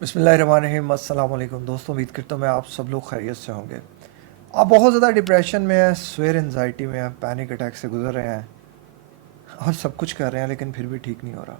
बिस्मिल्लाहिर्रहमानिर्रहीम। अस्सलाम वालेकुम दोस्तों, उम्मीद करता हूँ मैं आप सब लोग खैरियत से होंगे। आप बहुत ज़्यादा डिप्रेशन में हैं, स्वेयर एनजाइटी में हैं, पैनिक अटैक से गुजर रहे हैं और सब कुछ कर रहे हैं लेकिन फिर भी ठीक नहीं हो रहा।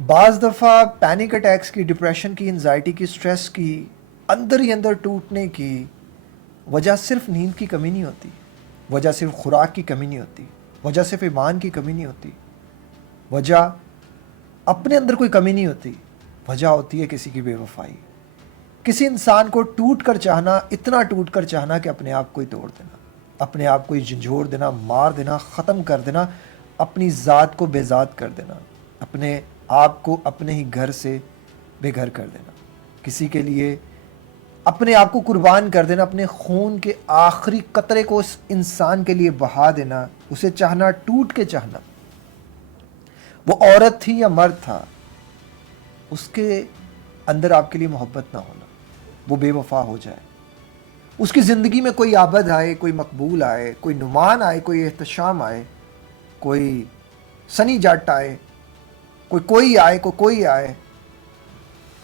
बाज़ दफ़ा पैनिक अटैक्स की, डिप्रेशन की, एनजाइटी की, स्ट्रेस की, अंदर ही अंदर टूटने की वजह सिर्फ नींद की कमी नहीं होती, वजह सिर्फ खुराक की कमी नहीं होती, वजह सिर्फ ईमान की कमी नहीं होती, वजह अपने अंदर कोई कमी नहीं होती, वजह होती है किसी की बेवफाई। किसी इंसान को टूट कर चाहना, इतना टूट कर चाहना कि अपने आप को ही तोड़ देना, अपने आप को ही झंझोड़ देना, मार देना, ख़त्म कर देना, अपनी ज़ात को बेज़ात कर देना, अपने आप को अपने ही घर से बेघर कर देना, किसी के लिए अपने आप को कुर्बान कर देना, अपने खून के आखिरी कतरे को उस इंसान के लिए बहा देना, उसे चाहना, टूट के चाहना। वो औरत थी या मर्द था, उसके अंदर आपके लिए मोहब्बत ना होना, वो बेवफा हो जाए, उसकी ज़िंदगी में कोई आबद आए, कोई मकबूल आए, कोई नुमान आए, कोई एहतशाम आए, कोई सनी जट आए, कोई आए, कोई आए,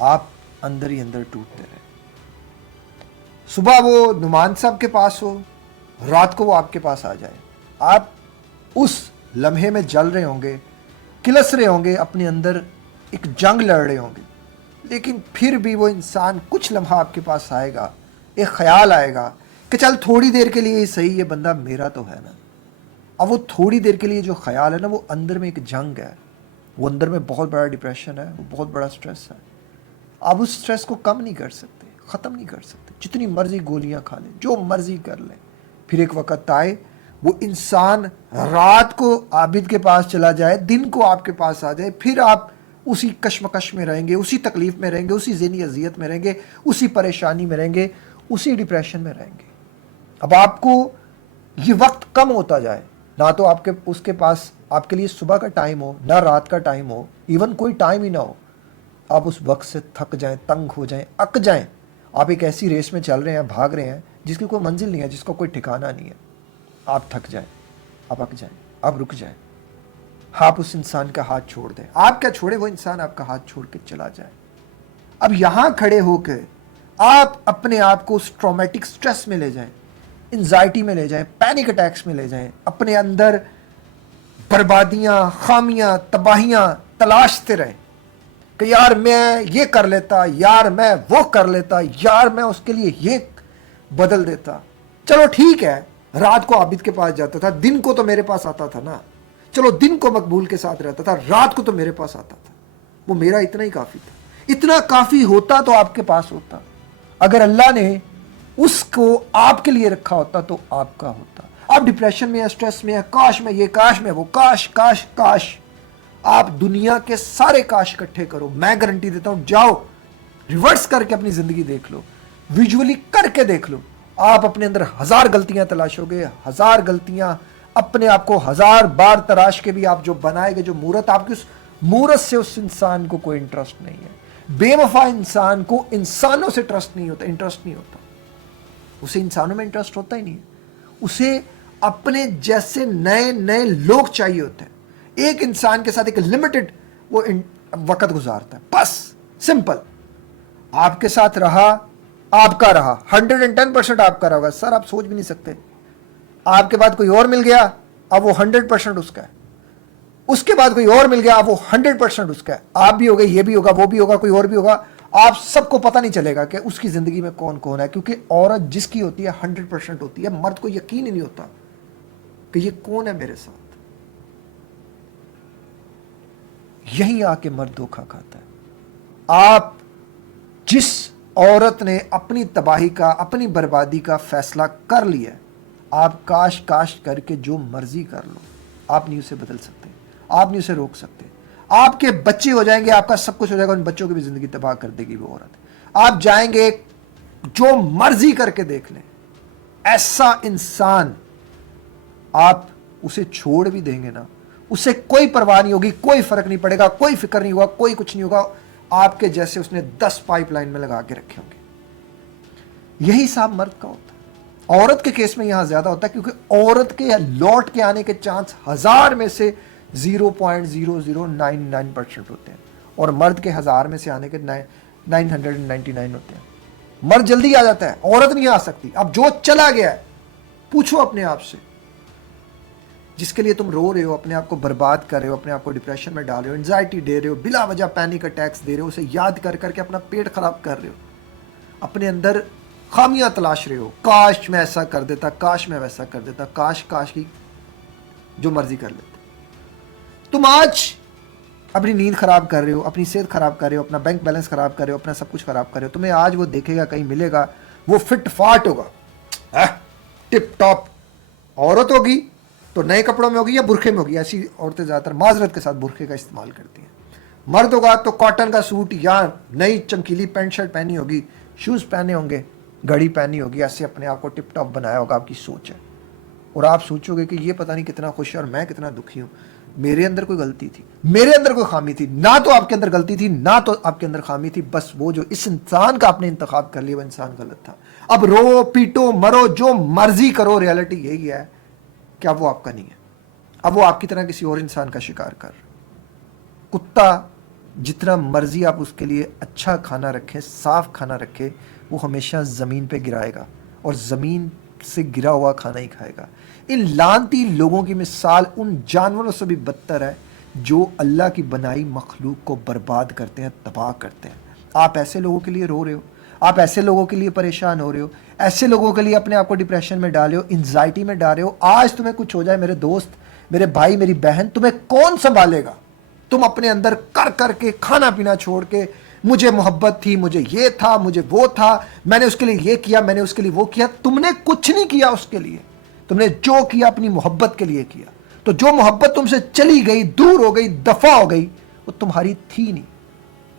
आप अंदर ही अंदर टूटते रहे। सुबह वो नुमान साहब के पास हो, रात को वो आपके पास आ जाए, आप उस लम्हे में जल रहे होंगे, किलस रहे होंगे, अपने अंदर एक जंग लड़ रहे होंगे, लेकिन फिर भी वो इंसान कुछ लम्हा आपके पास आएगा, एक ख्याल आएगा कि चल थोड़ी देर के लिए ही सही, ये बंदा मेरा तो है ना। अब वो थोड़ी देर के लिए जो ख्याल है ना, वो अंदर में एक जंग है, वो अंदर में बहुत बड़ा डिप्रेशन है, वो बहुत बड़ा स्ट्रेस है। आप उस स्ट्रेस को कम नहीं कर सकते, ख़त्म नहीं कर सकते, जितनी मर्जी गोलियां खा लें, जो मर्जी कर लें, फिर एक वक्त आए वो इंसान रात को आबिद के पास चला जाए, दिन को आपके पास आ जाए, फिर आप उसी कश्मकश में रहेंगे, उसी तकलीफ़ में रहेंगे, उसी ज़हनी अजियत में रहेंगे, उसी परेशानी में रहेंगे, उसी डिप्रेशन में रहेंगे। अब आपको ये वक्त कम होता जाए, ना तो आपके उसके पास आपके लिए सुबह का टाइम हो, ना रात का टाइम हो, इवन कोई टाइम ही ना हो, आप उस वक्त से थक जाएं, तंग हो जाएं, अक जाएं। आप एक ऐसी रेस में चल रहे हैं, भाग रहे हैं जिसकी कोई मंजिल नहीं है, जिसका कोई ठिकाना नहीं है। आप थक जाएं, आप अक जाएं, आप रुक जाएं, आप उस इंसान का हाथ छोड़ दें। आप क्या छोड़े, वो इंसान आपका हाथ छोड़ के चला जाए। अब यहां खड़े होकर आप अपने आप को उस ट्रॉमेटिक स्ट्रेस में ले जाएं, एंजाइटी में ले जाएं, पैनिक अटैक्स में ले जाएं, अपने अंदर बर्बादियां, खामियां, तबाहियां तलाशते रहें कि यार मैं ये कर लेता, यार मैं वो कर लेता, यार मैं उसके लिए ये बदल देता। चलो ठीक है, रात को आबिद के पास जाता था, दिन को तो मेरे पास आता था ना, चलो दिन को मकबूल के साथ रहता था, रात को तो मेरे पास आता था, वो मेरा इतना ही काफ़ी था। इतना काफ़ी होता तो आपके पास होता, अगर अल्लाह ने उसको आपके लिए रखा होता तो आपका होता। आप डिप्रेशन में या स्ट्रेस में या काश में ये, काश में वो, काश काश काश, आप दुनिया के सारे काश इकट्ठे करो, मैं गारंटी देता हूं, जाओ रिवर्स करके अपनी ज़िंदगी देख लो, विजुअली करके देख लो, आप अपने अंदर 1000 गलतियां तलाशोगे, 1000 गलतियां, अपने आप को 1000 बार तराश के भी आप जो बनाएंगे, जो मूरत आपकी, उस मूरत से उस इंसान को कोई इंटरेस्ट नहीं है। बेवफा इंसान को इंसानों से ट्रस्ट नहीं होता, इंटरेस्ट नहीं होता, उसे इंसानों में इंटरेस्ट होता ही नहीं है, उसे अपने जैसे नए नए लोग चाहिए होते हैं। एक इंसान के साथ एक लिमिटेड वो वक्त गुजारता है, बस सिंपल। आपके साथ रहा, आपका रहा, 110% आपका रहा। सर आप सोच भी नहीं सकते, आपके बाद कोई और मिल गया, अब वो 100% उसका है, उसके बाद कोई और मिल गया, अब वो 100% उसका है। आप भी हो गए, ये भी होगा, वो भी होगा, कोई और भी होगा, आप सबको पता नहीं चलेगा कि उसकी ज़िंदगी में कौन कौन है, क्योंकि औरत जिसकी होती है 100% होती है, मर्द को यकीन ही नहीं होता कि ये कौन है मेरे साथ। यहीं आके मर्द धोखा खाता है। आप जिस औरत ने अपनी तबाही का, अपनी बर्बादी का फैसला कर लिया, आप काश काश करके जो मर्जी कर लो, आप नहीं उसे बदल सकते, आप नहीं उसे रोक सकते। आपके बच्चे हो जाएंगे, आपका सब कुछ हो जाएगा, उन बच्चों की भी जिंदगी तबाह कर देगी वो औरत। आप जाएंगे, जो मर्जी करके देख लें, ऐसा इंसान आप उसे छोड़ भी देंगे ना, उसे कोई परवाह नहीं होगी, कोई फर्क नहीं पड़ेगा, कोई फिक्र नहीं होगा, कोई कुछ नहीं होगा। आपके जैसे उसने 10 पाइपलाइन में लगा के रखे होंगे। यही हिसाब मर्द का होता है। औरत के केस में यहां ज्यादा होता है, क्योंकि औरत के लौट के आने के चांस 1000 में से 0.0099% होते हैं। اور مرد کے 1000 میں سے آنے کے 999 ہوتے ہیں. مرد جلدی آ جاتا ہے, عورت نہیں آ سکتی. اب جو چلا گیا ہے پوچھو اپنے آپ سے, جس کے لیے تم رو رہے ہو, اپنے آپ کو برباد کر رہے ہو, اپنے آپ کو ڈپریشن میں ڈال رہے ہو, انزائٹی دے رہے ہو, بلا وجہ پینک اٹیکس دے رہے ہو, اسے یاد کر کر کے اپنا پیٹ خراب کر رہے ہو, اپنے اندر خامیاں تلاش رہے ہو, کاش میں ایسا کر دیتا, کاش میں ویسا کر دیتا, کاش کی جو مرضی کر لیتے. تم آج اپنی نیند خراب کر رہے ہو, اپنی صحت خراب کر رہے ہو, اپنا بینک بیلنس خراب کر رہے ہو, اپنا سب کچھ خراب کر رہے ہو. تمہیں آج وہ دیکھے گا, کہیں ملے گا, وہ فٹ فاٹ ہوگا, ٹپ ٹاپ عورت ہوگی تو نئے کپڑوں میں ہوگی یا برقعے میں ہوگی. ایسی عورتیں زیادہ تر معذرت کے ساتھ برقعے کا استعمال کرتی ہیں. مرد ہوگا تو کاٹن کا سوٹ یا نئی چمکیلی پینٹ شرٹ پہنی ہوگی, شوز پہنے ہوں گے, گھڑی پہنی ہوگی, ایسے اپنے آپ کو ٹپ ٹاپ بنایا ہوگا. آپ کی سوچ ہے, اور آپ سوچو گے کہ یہ پتہ نہیں کتنا خوش ہے اور میں کتنا دکھی ہوں, میرے اندر کوئی غلطی تھی, میرے اندر کوئی خامی تھی. نہ تو آپ کے اندر غلطی تھی, نہ تو آپ کے اندر خامی تھی, بس وہ جو اس انسان کا آپ نے انتخاب کر لیا وہ انسان غلط تھا. اب رو پیٹو مرو جو مرضی کرو, ریالٹی یہی ہے کہ اب وہ آپ کا نہیں ہے, اب وہ آپ کی طرح کسی اور انسان کا شکار کر رہا. کتا جتنا مرضی آپ اس کے لیے اچھا کھانا رکھیں, صاف کھانا رکھے, وہ ہمیشہ زمین پہ گرائے گا اور زمین سے گرا ہوا کھانا ہی کھائے گا. ان لعنتی لوگوں کی مثال ان جانوروں سے بھی بدتر ہے جو اللہ کی بنائی مخلوق کو برباد کرتے ہیں, تباہ کرتے ہیں. آپ ایسے لوگوں کے لیے رو رہے ہو, آپ ایسے لوگوں کے لیے پریشان ہو رہے ہو, ایسے لوگوں کے لیے اپنے آپ کو ڈپریشن میں ڈالے ہو, انزائٹی میں ڈالے ہو. آج تمہیں کچھ ہو جائے میرے دوست, میرے بھائی, میری بہن, تمہیں کون سنبھالے گا؟ تم اپنے اندر کر کر کے کھانا پینا چھوڑ کے, مجھے محبت تھی, مجھے یہ تھا, مجھے وہ تھا, میں نے اس کے لیے یہ کیا, میں نے اس کے لیے وہ کیا. تم نے کچھ نہیں کیا اس کے لیے, تم نے جو کیا اپنی محبت کے لیے کیا. تو جو محبت تم سے چلی گئی, دور ہو گئی, دفع ہو گئی, وہ تمہاری تھی نہیں.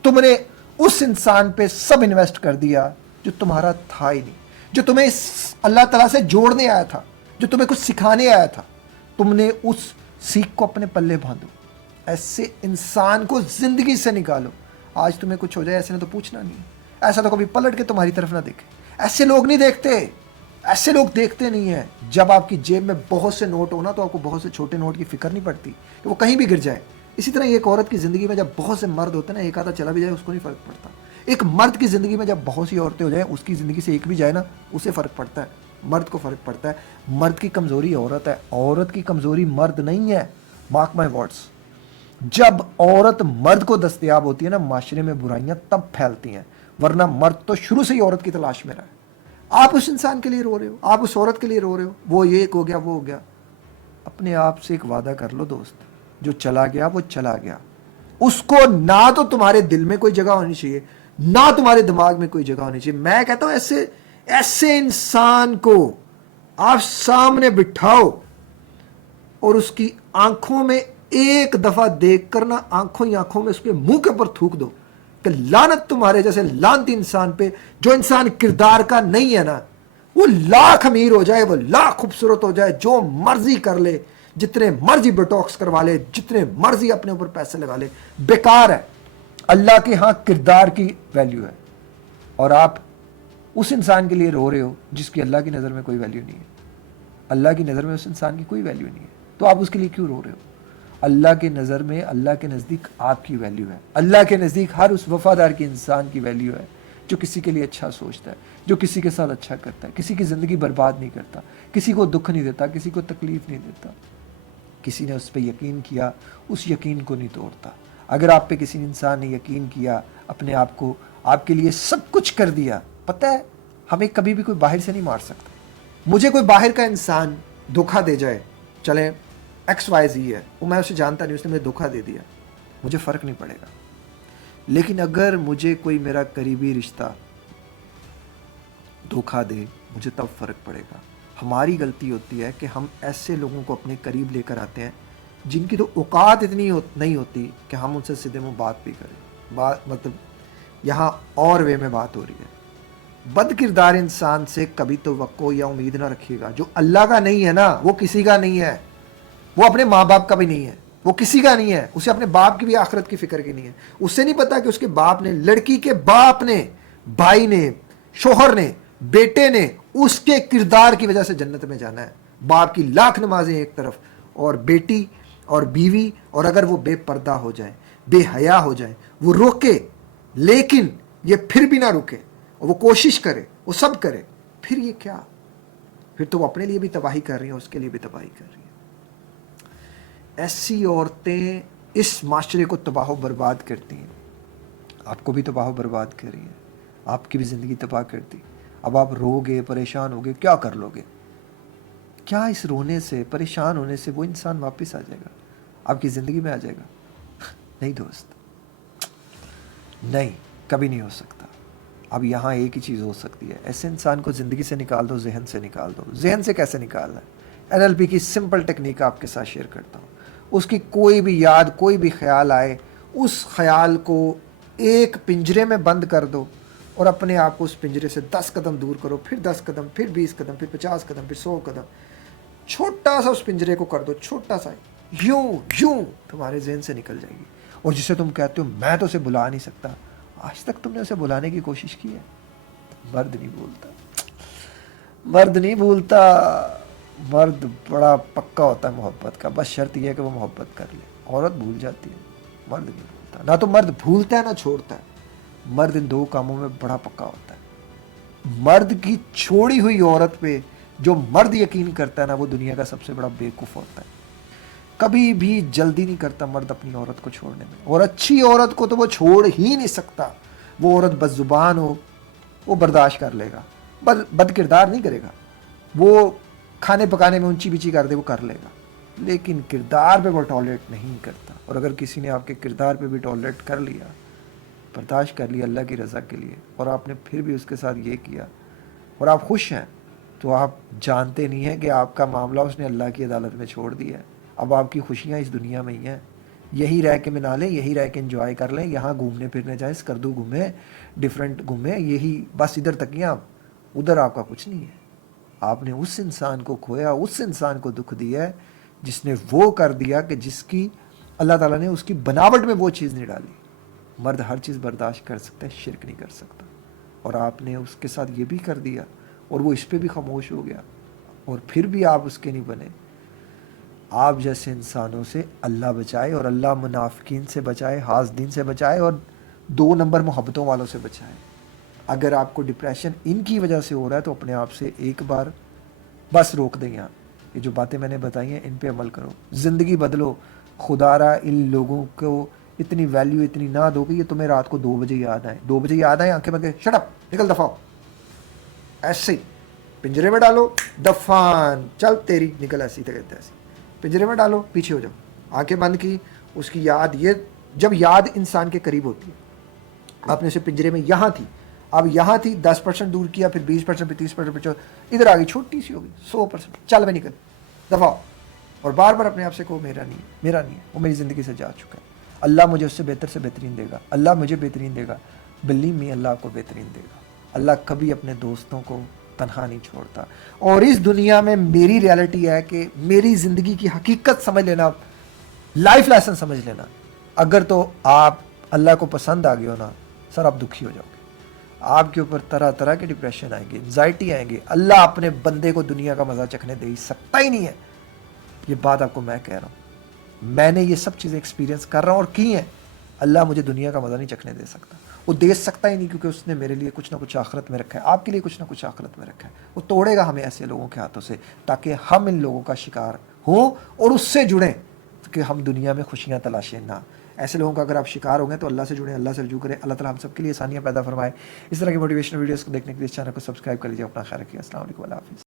تم نے اس انسان پہ سب انویسٹ کر دیا جو تمہارا تھا ہی نہیں, جو تمہیں اللہ تعالیٰ سے جوڑنے آیا تھا, جو تمہیں کچھ سکھانے آیا تھا. تم نے اس سیکھ کو اپنے پلے باندھو. ایسے انسان کو زندگی سے نکالو. آج تمہیں کچھ ہو جائے, ایسے نے تو پوچھنا نہیں, ایسا تو کبھی پلٹ کے تمہاری طرف نہ دیکھے. ایسے لوگ نہیں دیکھتے, ایسے لوگ دیکھتے نہیں ہیں. جب آپ کی جیب میں بہت سے نوٹ ہونا تو آپ کو بہت سے چھوٹے نوٹ کی فکر نہیں پڑتی کہ وہ کہیں بھی گر جائے. اسی طرح ایک عورت کی زندگی میں جب بہت سے مرد ہوتے ہیں نا, ایک آدھا چلا بھی جائے اس کو نہیں فرق پڑتا. ایک مرد کی زندگی میں جب بہت سی عورتیں ہو جائیں, اس کی زندگی سے ایک بھی جائے نا, اسے فرق پڑتا ہے. مرد کو فرق پڑتا ہے. مرد کی کمزوری عورت ہے, عورت کی کمزوری مرد نہیں ہے. مارک مائی ورڈز, جب عورت مرد کو دستیاب ہوتی ہے نا, معاشرے میں برائیاں تب پھیلتی ہیں, ورنہ مرد تو شروع سے ہی عورت کی تلاش میں رہا ہے. آپ اس انسان کے لیے رو رہے ہو, آپ اس عورت کے لیے رو رہے ہو, وہ یہ ہو گیا, وہ ہو گیا. اپنے آپ سے ایک وعدہ کر لو دوست, جو چلا گیا وہ چلا گیا. اس کو نہ تو تمہارے دل میں کوئی جگہ ہونی چاہیے, نہ تمہارے دماغ میں کوئی جگہ ہونی چاہیے. میں کہتا ہوں ایسے انسان کو آپ سامنے بٹھاؤ اور اس کی آنکھوں میں ایک دفعہ دیکھ کر نا, آنکھوں ہی آنکھوں میں اس کے منہ کے اوپر تھوک دو کہ لعنت تمہارے جیسے لعنتی انسان پہ, جو انسان کردار کا نہیں ہے نا. وہ لاکھ امیر ہو جائے, وہ لاکھ خوبصورت ہو جائے, جو مرضی کر لے, جتنے مرضی بوٹاکس کروا لے, جتنے مرضی اپنے اوپر پیسے لگا لے, بیکار ہے. اللہ کے ہاں کردار کی ویلیو ہے, اور آپ اس انسان کے لیے رو رہے ہو جس کی اللہ کی نظر میں کوئی ویلیو نہیں ہے. اللہ کی نظر میں اس انسان کی کوئی ویلیو نہیں ہے, تو آپ اس کے لیے کیوں رو رہے ہو؟ اللہ کے نظر میں, اللہ کے نزدیک آپ کی ویلیو ہے. اللہ کے نزدیک ہر اس وفادار کی انسان کی ویلیو ہے جو کسی کے لیے اچھا سوچتا ہے, جو کسی کے ساتھ اچھا کرتا ہے, کسی کی زندگی برباد نہیں کرتا, کسی کو دکھ نہیں دیتا, کسی کو تکلیف نہیں دیتا. کسی نے اس پہ یقین کیا, اس یقین کو نہیں توڑتا. اگر آپ پہ کسی انسان نے یقین کیا, اپنے آپ کو آپ کے لیے سب کچھ کر دیا, پتہ ہے ہمیں کبھی بھی کوئی باہر سے نہیں مار سکتا. مجھے کوئی باہر کا انسان دھوکہ دے جائے, چلیں ایکس وائی زی ہے, وہ میں اسے جانتا نہیں, اس نے مجھے دھوکہ دے دیا, مجھے فرق نہیں پڑے گا. لیکن اگر مجھے کوئی میرا قریبی رشتہ دھوکہ دے, مجھے تب فرق پڑے گا. ہماری غلطی ہوتی ہے کہ ہم ایسے لوگوں کو اپنے قریب لے کر آتے ہیں جن کی تو اوقات اتنی نہیں ہوتی کہ ہم ان سے سیدھے منہ بات بھی کریں. بات مطلب یہاں اور وے میں بات ہو رہی ہے. بد کردار انسان سے کبھی توقع یا امید نہ رکھیے گا. جو اللہ کا نہیں ہے نا, وہ کسی کا نہیں ہے, وہ اپنے ماں باپ کا بھی نہیں ہے, وہ کسی کا نہیں ہے. اسے اپنے باپ کی بھی آخرت کی فکر کی نہیں ہے. اسے نہیں پتا کہ اس کے باپ نے, لڑکی کے باپ نے, بھائی نے, شوہر نے, بیٹے نے اس کے کردار کی وجہ سے جنت میں جانا ہے. باپ کی لاکھ نمازیں ایک طرف, اور بیٹی اور بیوی, اور اگر وہ بے پردہ ہو جائے, बेहया हो जाए, वो रोके लेकिन ये फिर भी ना रुके, और वो कोशिश करे, वो सब करे, फिर ये क्या, फिर तो वो अपने लिए भी तबाही कर रही है, उसके लिए भी तबाही कर रही है। ऐसी औरतें इस माशरे को तबाह बर्बाद करती हैं, आपको भी तबाह बर्बाद कर रही हैं, आपकी भी ज़िंदगी तबाह कर दी। अब आप रोगे, परेशान होगे, क्या कर लोगे? क्या इस रोने से, परेशान होने से वो इंसान वापस आ जाएगा, आपकी ज़िंदगी में आ जाएगा? नहीं दोस्त, नहीं, कभी नहीं हो सकता। अब यहाँ एक ही चीज़ हो सकती है, ऐसे इंसान को ज़िंदगी से निकाल दो, जहन से निकाल दो। जहन से कैसे निकालना है? NLP की सिंपल टेक्निक आपके साथ शेयर करता हूँ। उसकी कोई भी याद, कोई भी ख्याल आए, उस ख्याल को एक पिंजरे में बंद कर दो और अपने आप को उस पिंजरे से 10 कदम दूर करो, फिर 10 कदम, फिर 20 कदम, फिर 50 कदम, फिर 100 कदम, छोटा सा उस पिंजरे को कर दो, छोटा सा, यूं यूं तुम्हारे जहन से निकल जाएगी। और जिसे तुम कहते हो मैं तो उसे बुला नहीं सकता, आज तक तुमने उसे बुलाने की कोशिश की है? मर्द नहीं भूलता, मर्द नहीं भूलता। मर्द बड़ा पक्का होता है मोहब्बत का, बस शर्त यह है कि वो मोहब्बत कर ले। औरत भूल जाती है, मर्द नहीं भूलता। ना तो मर्द भूलता है ना छोड़ता है, मर्द इन दो कामों में बड़ा पक्का होता है। मर्द की छोड़ी हुई औरत पे जो मर्द यकीन करता है ना, वो दुनिया का सबसे बड़ा बेवकूफ़ होता है। कभी भी जल्दी नहीं करता मर्द अपनी औरत को छोड़ने में, और अच्छी औरत को तो वो छोड़ ही नहीं सकता। वो औरत बदजुबान हो, वो बर्दाश्त कर लेगा, बद किरदार नहीं करेगा। वो खाने पकाने में ऊंची बीची कर दे, वो कर लेगा, लेकिन किरदार पे वो टॉलरेट नहीं करता। और अगर किसी ने आपके किरदार पे भी टॉलरेट कर लिया, बर्दाश्त कर लिया अल्लाह की रज़ा के लिए, और आपने फिर भी उसके साथ ये किया और आप खुश हैं, तो आप जानते नहीं हैं कि आपका मामला उसने अल्लाह की अदालत में छोड़ दिया है। अब आपकी खुशियाँ इस दुनिया में ही हैं, यही रह के मना लें, यही रह के एंजॉय कर लें, यहाँ घूमने फिरने जाएं, स्कर्दू घूमें, डिफरेंट घूमें, यही बस इधर तक ही आप, उधर आपका कुछ नहीं है। आपने उस इंसान को खोया, उस इंसान को दुख दिया है जिसने वो कर दिया कि जिसकी अल्लाह ताला ने उसकी बनावट में वो चीज़ नहीं डाली। मर्द हर चीज़ बर्दाश्त कर सकता है, शिरक नहीं कर सकता, और आपने उसके साथ ये भी कर दिया और वो इस पे भी खामोश हो गया, और फिर भी आप उसके नहीं बने। आप जैसे इंसानों से अल्लाह बचाए, और अल्लाह मुनाफिकीन से बचाए, हासदीन से बचाए, और 2 नंबर मोहब्बतों वालों से बचाए। अगर आपको डिप्रेशन इनकी वजह से हो रहा है तो अपने आप से एक बार बस रोक दें। यहाँ ये जो बातें मैंने बताई हैं इन पे अमल करो, ज़िंदगी बदलो। खुदारा इन लोगों को इतनी वैल्यू इतनी ना दो कि ये तुम्हें रात को 2 बजे याद आए, 2 बजे याद आए, आंखें बंद, शट अप, निकल दफाओ, ऐसे ही पिंजरे में डालो, दफान, चल तेरी निकल, ऐसी कहते ऐसी पिंजरे में डालो, पीछे हो जाओ, आंखें बंद की, उसकी याद, ये जब याद इंसान के करीब होती है, आपने उसे पिंजरे में यहाँ थी, अब यहाँ थी, 10% दूर किया, फिर 20%, फिर 30%, फिर इधर आ गई, छोटी सी हो गई 100%, चल मैं निकल, दफाओ। और बार बार अपने आप से कहो मेरा नहीं है, मेरा नहीं है, वो मेरी ज़िंदगी से जा चुका है, अल्लाह मुझे उससे बेहतरीन देगा, अल्लाह मुझे बेहतरीन देगा, बिलीव मी, अल्लाह आपको बेहतरीन देगा। अल्लाह कभी अपने दोस्तों को तन्हा नहीं छोड़ता। और इस दुनिया में मेरी रियलिटी है कि मेरी ज़िंदगी की हकीकत समझ लेना, लाइफ लेसन समझ लेना, अगर तो आप अल्लाह को पसंद आ गए हो ना सर, आप दुखी हो जाओगे, आपके ऊपर तरह तरह के डिप्रेशन आएंगे, एंजाइटी आएंगे। अल्लाह अपने बंदे को दुनिया का मज़ा चखने दे ही सकता ही नहीं है, ये बात आपको मैं कह रहा हूँ, मैंने ये सब चीज़ें एक्सपीरियंस कर रहा हूँ और की हैं। अल्लाह मुझे दुनिया का मज़ा नहीं चखने दे सकता, वो दे सकता ही नहीं, क्योंकि उसने मेरे लिए कुछ ना कुछ आखिरत में रखा है, आपके लिए कुछ ना कुछ आखिरत में रखा है। वो तोड़ेगा हमें ऐसे लोगों के हाथों से, ताकि हम इन लोगों का शिकार हों और उससे जुड़ें, कि हम दुनिया में खुशियाँ तलाशें ना। ऐसे लोगों का अगर आप शिकार होंगे तो अल्लाह से जुड़ें, अल्लाह से रजू करें। अल्लाह ताला हम सबके लिए आसानियाँ पैदा फरमाए। इस तरह की मोटिवेशनल वीडियोज़ को देखने के लिए इस चैनल को सब्सक्राइब कर लीजिए। अपना ख्याल रखिए। अस्सलाम वालेकुम, अल्लाह हाफ़िज़।